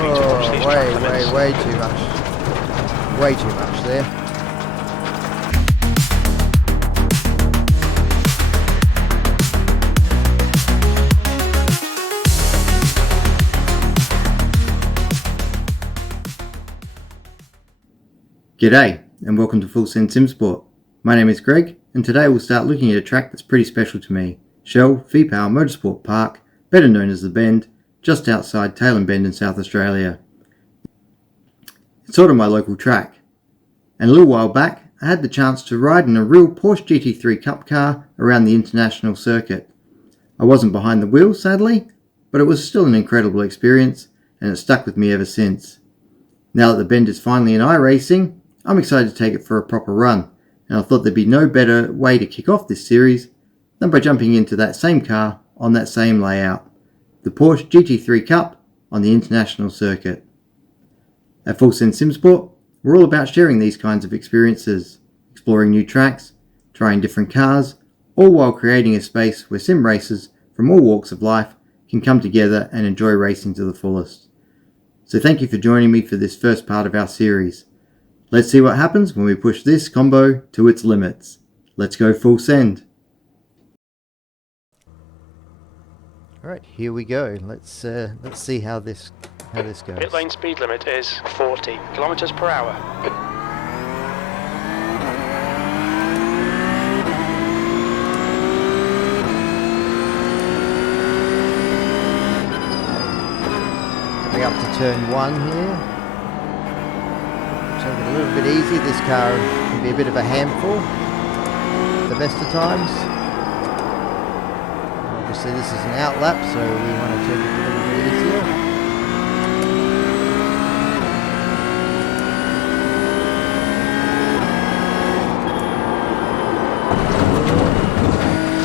happy to watch these track limits. way too much. Way too much there. G'day and welcome to Full Send SimSport. My name is Greg and today we'll start looking at a track that's pretty special to me, Shell V-Power Motorsport Park, better known as The Bend, just outside Tailem Bend in South Australia. It's sort of my local track, and a little while back I had the chance to ride in a real Porsche GT3 Cup car around the international circuit. I wasn't behind the wheel sadly, but it was still an incredible experience and it stuck with me ever since. Now that The Bend is finally in iRacing, I'm excited to take it for a proper run, and I thought there'd be no better way to kick off this series than by jumping into that same car on that same layout, the Porsche GT3 Cup on the international circuit. At Full Send SimSport, we're all about sharing these kinds of experiences, exploring new tracks, trying different cars, all while creating a space where sim racers from all walks of life can come together and enjoy racing to the fullest. So thank you for joining me for this first part of our series. Let's see what happens when we push this combo to its limits. Let's go full send. Alright, here we go. Let's see how this goes. Pit lane speed limit is 40 kilometers per hour. Coming up to turn 1 here. Take it a little bit easy. This car can be a bit of a handful the best of times. Obviously this is an outlap, so we want to take it a little bit easier.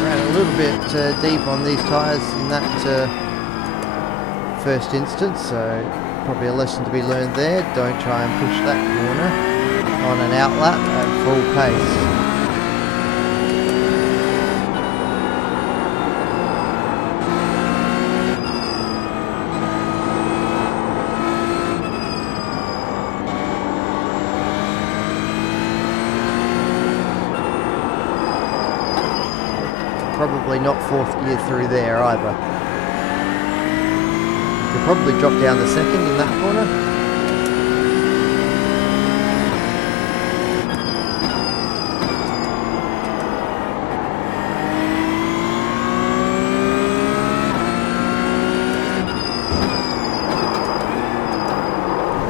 Ran a little bit deep on these tyres in that first instance, so probably a lesson to be learned there. Don't try and push that corner on an outlap at full pace. Probably not fourth gear through there either. Could probably drop down the second in that corner.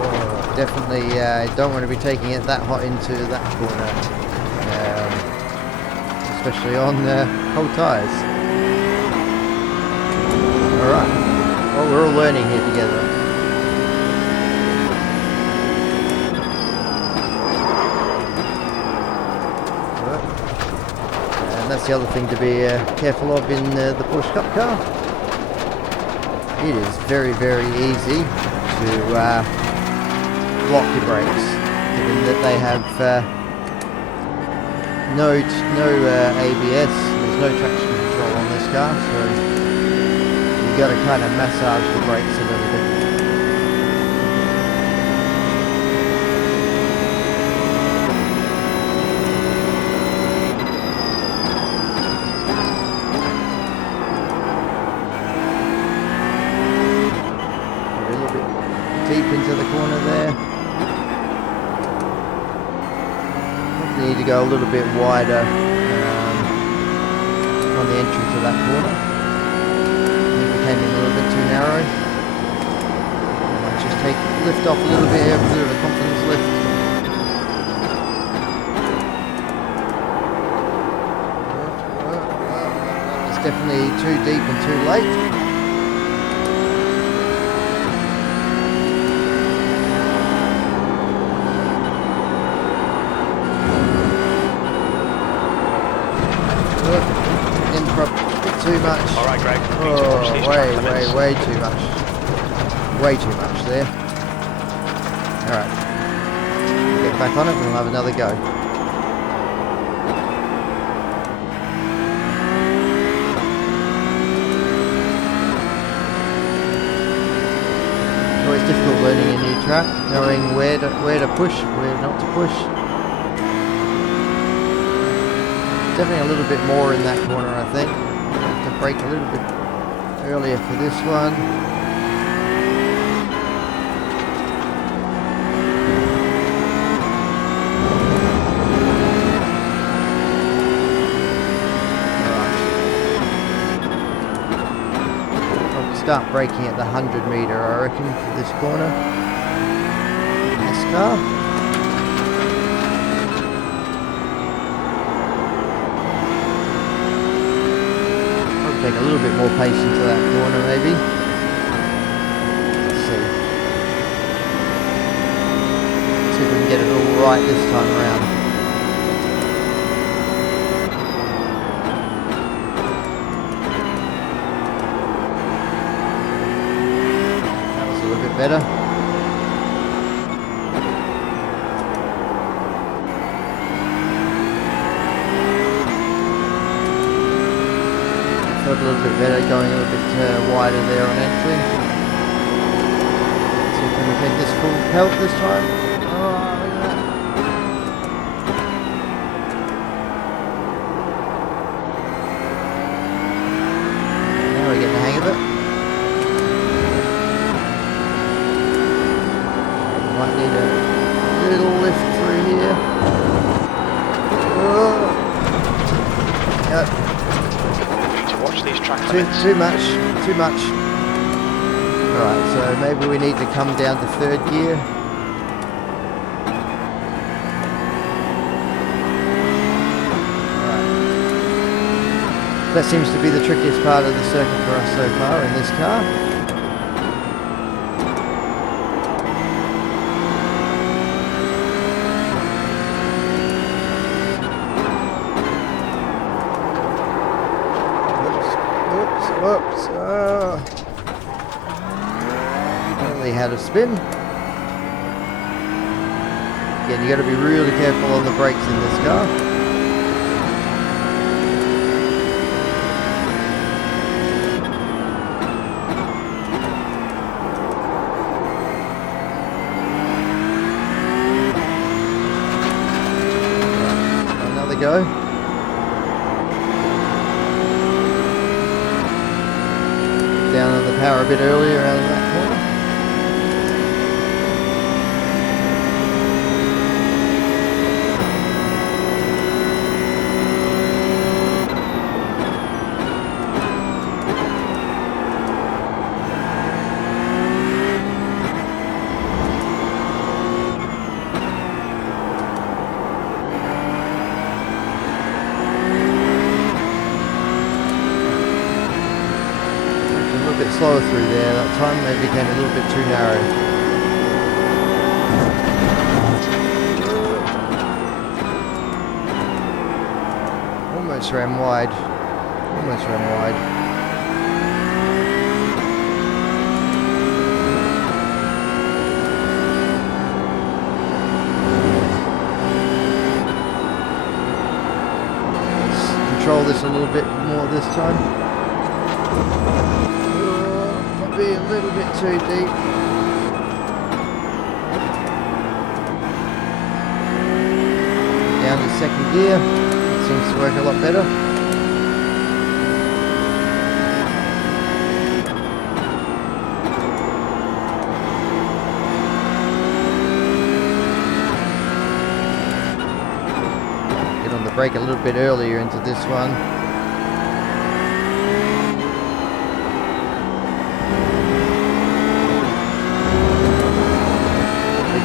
Whoa, definitely don't want to be taking it that hot into that corner, especially on cold tyres. Alright. Well, we're all learning here together. And that's the other thing to be careful of in the Porsche Cup car. It is very, very easy to block your brakes, given that they have no ABS. There's no traction control on this car, so you got to kind of massage the brakes a little bit. A little bit deep into the corner there. Probably need to go a little bit wider on the entry to that corner. Came in a little bit too narrow. Might just lift off a little bit here, a bit of a confidence lift. It's definitely too deep and too late. Too much. Alright, Greg. Way too much. Way too much there. Alright. Get back on it and we'll have another go. always difficult learning a new track, knowing where to push, where not to push. Definitely a little bit more in that corner, I think. I have to brake a little bit earlier for this one. Start braking at the 100 metre, I reckon, for this corner. This car. Probably take a little bit more pace into that corner, maybe. Let's see. See if we can get it all right this time around. Better. Felt a little bit better, going a little bit wider there on entry. Let's see if we can get this full pelt this time. Oh, look at that. Now we're getting the hang of it. Might need a little lift through here. Oh. Yep. Need to watch these track limits. Too much. Alright, so maybe we need to come down to third gear. Right. That seems to be the trickiest part of the circuit for us so far in this car. Whoops, only had a spin. Again, you got to be really careful on the brakes in this car. Right, another go. Down on the power a bit earlier out of that corner. A bit slower through there that time, maybe came a little bit too narrow. Almost ran wide. Let's control this a little bit more this time. Be a little bit too deep. Down to second gear. It seems to work a lot better. Get on the brake a little bit earlier into this one.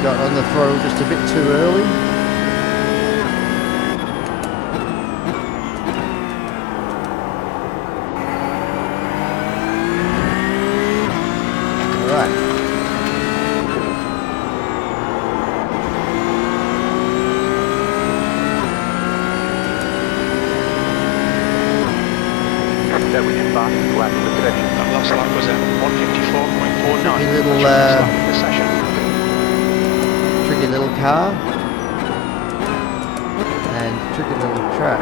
Got on the throttle just a bit too early. All right. Then we can back left the direction. That last lap was at 154.49. Tricky little the session. Tricky little car and tricky little track.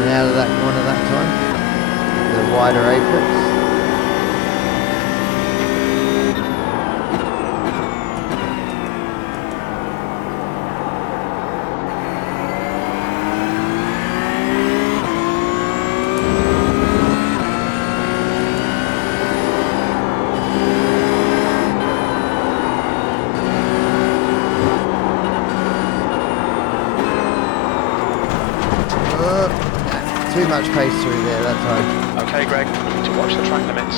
coming out of that corner that time. The wider apex. Too much pace through there that time. Okay, Greg, you need to watch the track limits.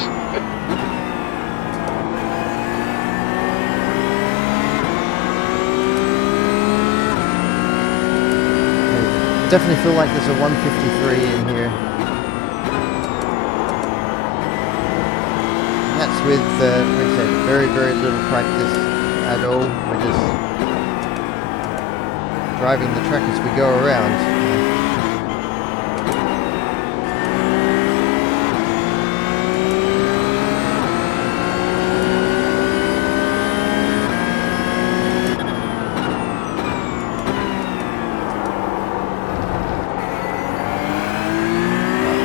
I definitely feel like there's a 153 in here. And that's with, like I said, very, very little practice at all. We're just driving the track as we go around.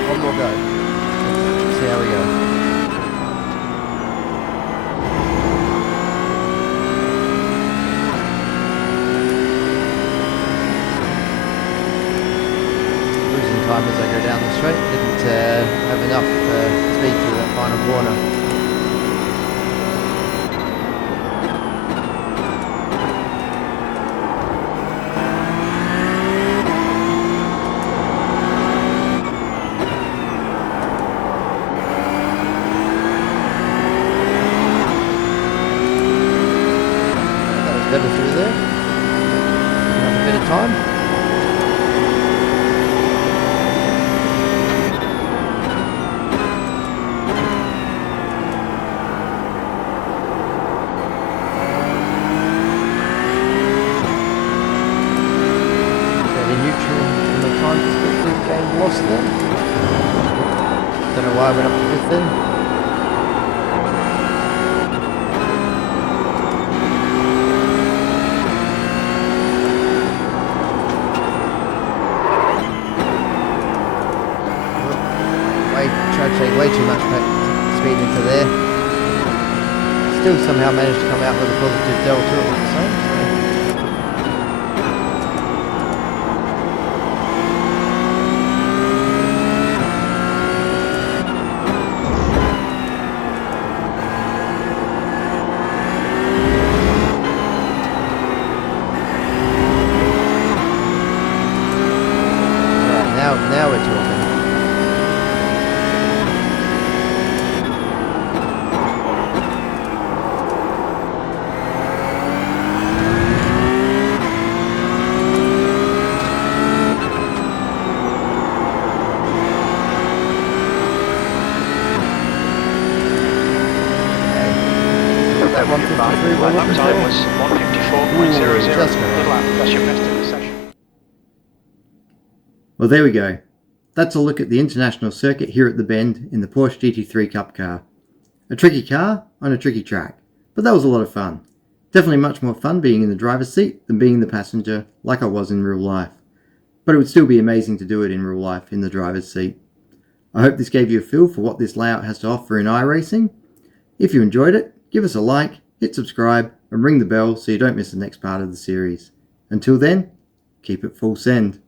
One more go. Let's see how we go. Losing time as I go down the straight. Didn't have enough speed for that final corner. Better through there. Have a bit of time. Fairly neutral from the time perspective, gained lost there. Don't know why I went up to fifth then. Tried to take way too much speed into there. Still somehow managed to come out with a positive delta all the same. Right, now we're talking. That 153 My lap time was 154.00. Just Good lap, that's your best in the session. Well, there we go. That's a look at the international circuit here at the Bend in the Porsche GT3 Cup car. A tricky car on a tricky track, but that was a lot of fun. Definitely much more fun being in the driver's seat than being the passenger like I was in real life. But it would still be amazing to do it in real life in the driver's seat. I hope this gave you a feel for what this layout has to offer in iRacing. If you enjoyed it, give us a like, hit subscribe, and ring the bell so you don't miss the next part of the series. Until then, keep it full send.